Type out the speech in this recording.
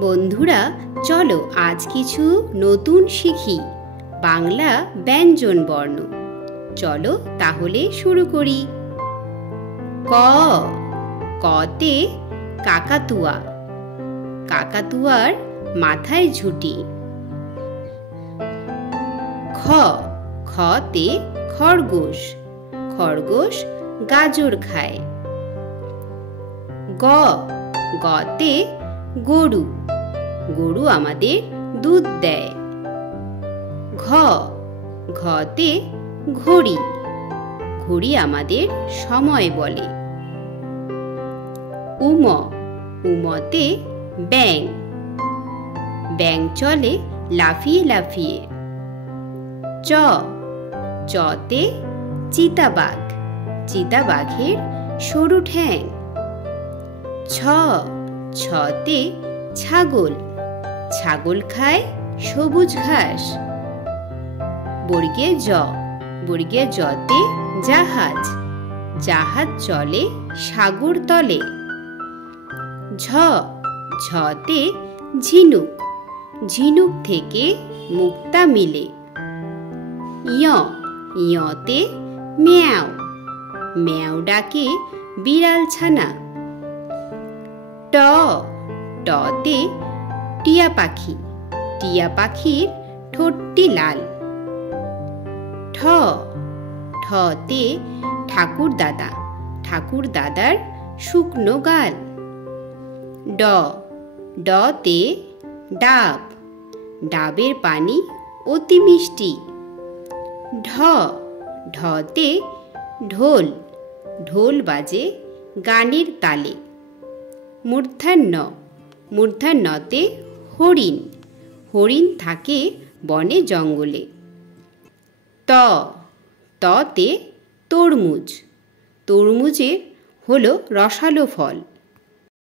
বন্ধুরা, চলো আজ কিছু নতুন শিখি বাংলা ব্যঞ্জন বর্ণ। চলো তাহলে শুরু করি। ক, কতে কাকাতুয়া, কাকাতুয়ার মাথায় ঝুঁটি। খ, খতে খরগোশ, খরগোশ গাজর খায়। গ, গতে গরু, গরু আমাদের দুধ দেয়। ঘ, ঘতে ঘড়ি, ঘড়ি আমাদের সময় বলে। উম, উমতে ব্যাঙ, ব্যাঙ চলে লাফিয়ে লাফিয়ে। চ, চতে চিতাবাঘ, চিতাবাঘের সরু ঠ্যাং। ছ, ছতে ছাগল, ছাগল খায় সবুজ ঘাস। বর্গে জ, বর্গে জতে জাহাজ, জাহাজ চলে সাগর তলে। ঝ, ঝতে ঝিনুক, ঝিনুক থেকে মুক্তা মিলে। য়, ইয়তে ম্যাও, ম্যাও ডাকে বিড়াল ছানা। ট, টতে টিয়া পাখি, টিয়া পাখির ঠোঁটটি লাল। ঠ, ঠতে ঠাকুর দাদা, ঠাকুর দাদার শুকনো গাল। ড, ডতে ডাব, ডাবের পানি অতি মিষ্টি। ঢ, ঢতে ঢোল, ঢোল বাজে গানের তালে। মূর্ধন্য, মূর্ধন্যতে হরিণ, হরিণ থাকে বনে জঙ্গলে। ত, ততে তরমুজ, তরমুজের হলো রসালো ফল।